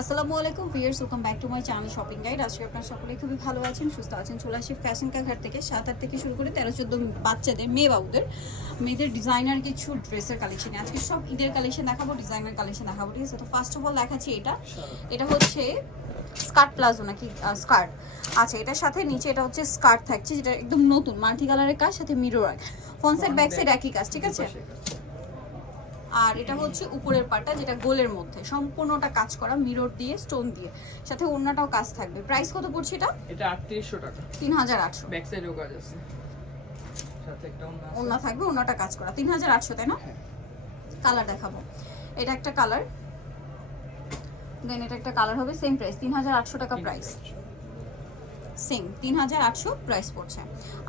আসসালামু আলাইকুম viewers welcome back to my channel shopping guide আজকে আপনারা সকলে খুবই ভালো আছেন, সুস্থ আছেন। চলে আসি ফ্যাশন কাঘাট থেকে, সাত আট থেকে শুরু করে তেরো, চোদ্দ বাচ্চাদের মেয়ে বাবুদের মেয়েদের ডিজাইনার কিছু ড্রেসের কালেকশন আজকে সব ঈদের কালেকশন দেখাবো ডিজাইনার কালেকশন দেখাবো, ঠিক আছে? তো ফার্স্ট অফ অল দেখাচ্ছি এটা। এটা হচ্ছে স্কার্ট প্লাজো নাকি? স্কার্ট আচ্ছা এটার সাথে নিচে এটা হচ্ছে স্কার্ট থাকছে, যেটা একদম নতুন, মাল্টি কালারের কাজ, সাথে mirror front side back side একই কাজ, ঠিক আছে? আর এটা হচ্ছে উপরের পাটটা যেটা গোলের মধ্যে। সম্পূর্ণটা কাজ করা মিরর দিয়ে স্টোন দিয়ে। সাথে অন্যটাও কাজ থাকবে। প্রাইস কত পড়ছে এটা? এটা আটত্রিশশো টাকা। তিন হাজার আটশো। ব্যাক সাইডেও কাজ আছে। সাথে একটা আছে। অন্য থাকবে অন্যটা কাজ করা। তিন হাজার আটশো তাই না? হ্যাঁ। কালার দেখাবো। এটা একটা কালার দেন এটা একটা কালার হবে সেম প্রাইস তিন হাজার আটশো টাকা প্রাইস সেম তিন হাজার আটশো প্রাইস পড়ছে।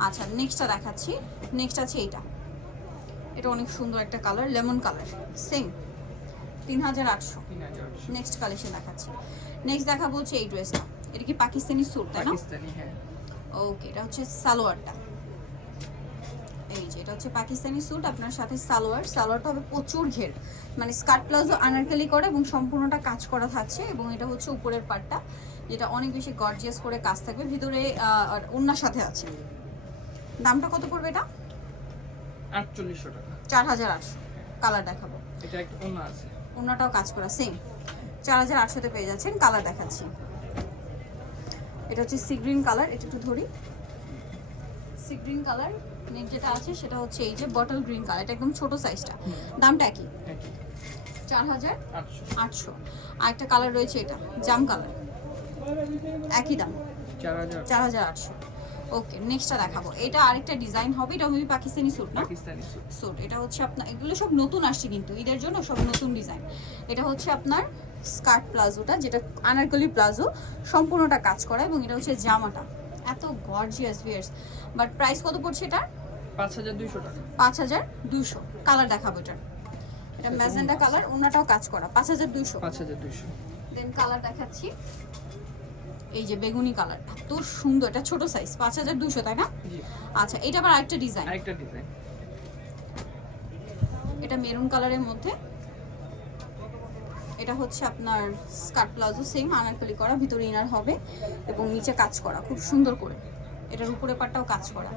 আচ্ছা নেক্সটটা দেখাচ্ছি। নেক্সট আছে এইটা। এটা অনেক সুন্দর একটা কালার লেমন কালার সেম তিন হাজার আটশো। নেক্সট কালেকশন দেখাচ্ছি। নেক্সট দেখা বলছে এই ড্রেসটা এটা কি পাকিস্তানি স্যুট তাই না? পাকিস্তানি হ্যাঁ। ওকে এটা হচ্ছে সালোয়ারটা। এই যে এটা হচ্ছে পাকিস্তানি স্যুট আপনার সাথে সালোয়ার। সালোয়ারটা হবে প্রচুর ঘের। মানে স্কার্ট প্লাজো আনারকালি করে এবং সম্পূর্ণটা কাজ করা থাকছে এবং এটা হচ্ছে উপরের পার্টটা যেটা অনেক বেশি গর্জিয়াস করে কাজ থাকবে। ভিতরে আর ওড়নার সাথে আছে। দামটা কত পড়বে এটা? আটচল্লিশশো টাকা। চার হাজার আটশো। কালার দেখাবো। এটা একটা অন্য আছে। অন্যটাও কাজ করা সেম চার হাজার আটশোতে পেয়ে যাচ্ছেন কালার দেখাচ্ছি। এটা হচ্ছে সি গ্রিন কালার এটা একটু ধরি। সি গ্রিন কালার নেক যেটা আছে সেটা হচ্ছে এই যে বটল গ্রিন কালার এটা একদম ছোট সাইজটা দামটা কি একই। চার হাজার আটশো। আটশো। আর একটা কালার রয়েছে এটা জাম কালার একই দাম। চার হাজার আটশো। ওকে নেক্সটটা দেখাবো। এটা আরেকটা ডিজাইন হবে এটা মেবি পাকিস্তানি স্যুট না? পাকিস্তানি স্যুট এটা হচ্ছে আপনার এগুলো সব নতুন আসছে কিন্তু ঈদের জন্য সব নতুন ডিজাইন এটা হচ্ছে আপনার স্কার্ট প্লাজোটা যেটা আনারকলি প্লাজো সম্পূর্ণটা কাজ করা এবং এটা হচ্ছে জামাটা। এত গর্জিয়াস ভিয়ার্স বাট প্রাইস কত পড়ছে এটা পাঁচ হাজার দুইশো টাকা। পাঁচ হাজার দুশো কালার দেখাবো এটার। এটা ম্যাজেন্ডা কালার ওনাটাও কাজ করা। পাঁচ হাজার দুশো পাঁচ হাজার দুইশো। দেন কালার দেখাচ্ছি। এই যে বেগুনি কালার এত সুন্দর এটা ছোট সাইজ পাঁচ হাজার দুশো তাই না? আচ্ছা এটা আবার আরেকটা ডিজাইন আরেকটা ডিজাইন এটা মেরুন কালারের মধ্যে। এটা হচ্ছে আপনার স্কার্ট প্লাজো সেম আনারকলি করা ভিতরে ইনার হবে এবং নিচে কাজ করা খুব সুন্দর করে। এটার উপরে পাটটাও কাজ করা।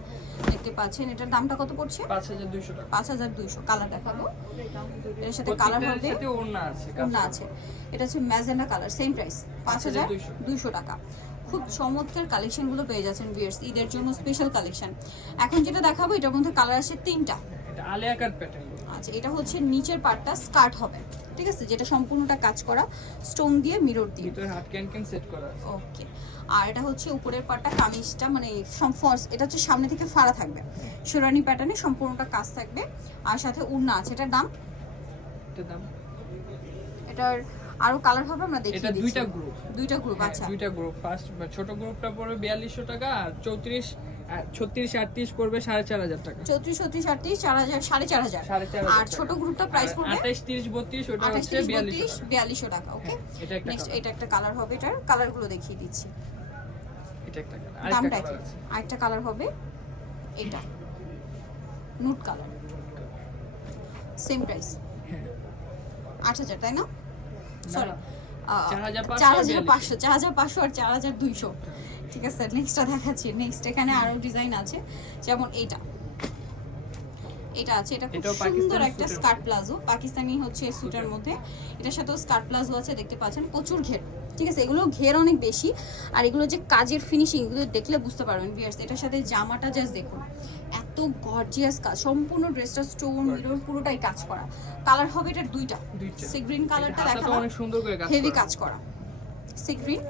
দেখতে পাচ্ছেন এটার দামটা কত পড়ছে? পাঁচ হাজার দুইশো টাকা। পাঁচ হাজার দুইশো কালার দেখাবো। এর সাথে কালার হবে। সাথে আছে আছে। এটা হচ্ছে ম্যাজেন্ডা কালার সেম প্রাইস পাঁচ হাজার 5200 দুইশো। টাকা। খুব চমৎকার কালেকশনগুলো পেয়ে যাচ্ছেন ভিয়ার্স ঈদের জন্য স্পেশাল কালেকশন এখন যেটা দেখাবো এটার মধ্যে কালার আছে তিনটা। এটা আলিয়া কাট প্যাটার্ন আচ্ছা এটা হচ্ছে নিচের পার্টটা স্কার্ট হবে। ঠিক আছে? যেটা সম্পূর্ণটা কাজ করা স্টোন দিয়ে মিরর দিয়ে। হাত ক্যান ক্যান সেট করা ওকে আর এটা হচ্ছে উপরের পার্টটা কামিজটা মানে ফর্স এটা হচ্ছে সামনে থেকে ফাড়া থাকবে। শিরানি প্যাটার্নে সম্পূর্ণটা কাজ থাকবে। আর সাথে উড়না আছে। এটার দাম? এটার দাম? এটার আরও কালার হবে আমরা দেখিয়ে এটা দুইটা গ্রুপ দুইটা গ্রুপ আচ্ছা। দুইটা গ্রুপ ফার্স্ট ছোট গ্রুপটা পড়বে বিয়াল্লিশশো টাকা আর চৌত্রিশ ছত্রিশ আটত্রিশ পড়বে সাড়ে চার হাজার টাকা। চৌত্রিশ ছত্রিশ আটত্রিশ চার হাজার সাড়ে চার হাজার। আর ছোট গ্রুপটা প্রাইস পড়বে আঠাইশ তিরিশ বত্রিশ ওটা হচ্ছে তিরিশ বিয়াল্লিশশো টাকা। ওকে হ্যাঁ, এটা একটা নেক্সট এটা একটা কালার হবে এটার। কালারগুলো দেখিয়ে দিচ্ছি। এটা একটা দামটা কি আরেকটা কালার হবে এটা। Nude colour same price. আট হাজার তাই না? না, সরি চার হাজার পাঁচশো চার হাজার পাঁচশো আর চার হাজার দুইশো। ঠিক আছে নেক্সটটা দেখাচ্ছি। নেক্সট এখানে আরও ডিজাইন আছে যেমন এইটা। এটা আছে এটা খুব সুন্দর একটা স্কার্ট প্লাজো পাকিস্তানি হচ্ছে সুটার মধ্যে। এটার সাথেও স্কার্ট প্লাজো আছে দেখতে পাচ্ছেন প্রচুর ঘের। ঠিক আছে এগুলো ঘের অনেক বেশি। আর এগুলো যে কাজের ফিনিশিং এগুলো দেখলে বুঝতে পারবেন ভিয়ার্স এটার সাথে জামাটা জাস্ট দেখুন। এত গর্জিয়াস কাজ সম্পূর্ণ ড্রেসটা স্টোন মিরর পুরোটাই কাজ করা। কালার হবে এটার দুইটা। দুইটা। সি গ্রিন কালারটা কাজ হেভি কাজ করা। সি গ্রিন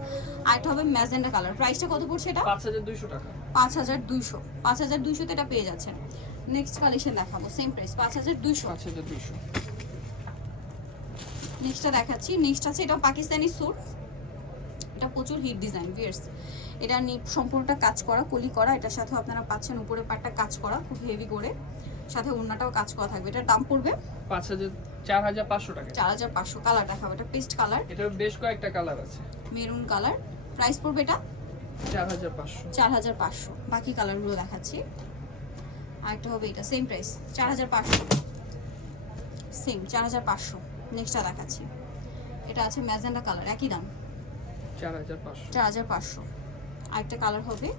আর এটা হবে ম্যাজেন্ডা কালার। প্রাইসটা কত পড়ছে এটা? পাঁচ হাজার দুইশো টাকা। পাঁচ হাজার দুইশো। পাঁচ হাজার দুইশোতে এটা পেয়ে যাচ্ছেন। নেক্সট কালেকশন দেখাবো সেম প্রাইস পাঁচ হাজার দুইশো। পাঁচ হাজার দুইশো। নেক্সটটা দেখাচ্ছি। নেক্সট আছে এটাও পাকিস্তানি স্যুট এটা প্রচুর হিট ডিজাইন ভিয়ার্স এটা সম্পূর্ণটা কাজ করা কলি করা। এটার সাথে আপনারা পাচ্ছেন উপরে পাটটা কাজ করা খুব হেভি করে। সাথে অন্যটাও কাজ করা থাকবে। এটার দাম পড়বে? পাঁচ হাজার চার হাজার পাঁচশো টাকা। চার হাজার পাঁচশো কালার দেখাবো এটা পেস্ট কালার। এটার বেশ কয়েকটা কালার আছে। Maroon colour. প্রাইস পড়বে এটা? চার হাজার পাঁচশো। চার হাজার পাঁচশো। বাকি কালারগুলো দেখাচ্ছি। আরেকটা হবে এটা সেম প্রাইস চার হাজার পাঁচশো। সেম চার হাজার পাঁচশো। নেক্সটটা দেখাচ্ছি। এটা আছে ম্যাজেন্ডা কালার একই দাম। চার হাজার পাঁচশো। চার হাজার পাঁচশো। আরেকটা কালার হবে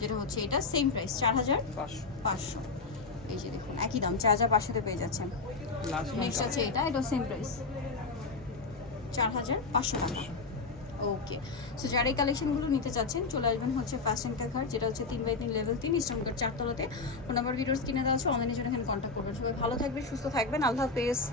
যেটা হচ্ছে এটা সেম প্রাইস চার হাজার পাঁচশো। পাঁচশো। এই যে দেখুন একই দাম চার হাজার পাঁচশোতে পেয়ে যাচ্ছেন। নেক্সট আছে এটা এটা সেম প্রাইস চার হাজার পাঁচশো টাকা। ওকে সো যারা এই কালেকশনগুলো নিতে চাচ্ছেন চলে আসবেন হচ্ছে ফ্যাশন ঘাট যেটা হচ্ছে তিন বাই তিন লেভেল তিন ইস্টমঘাট চারতলাতে। ফোন নাম্বার ভিডিওস কিনে দেওয়া আছে অনলাইনে জন্য এখানে কন্ট্যাক্ট করবেন। সবাই ভালো থাকবে সুস্থ থাকবেন। আল্লাহ হাফেজ।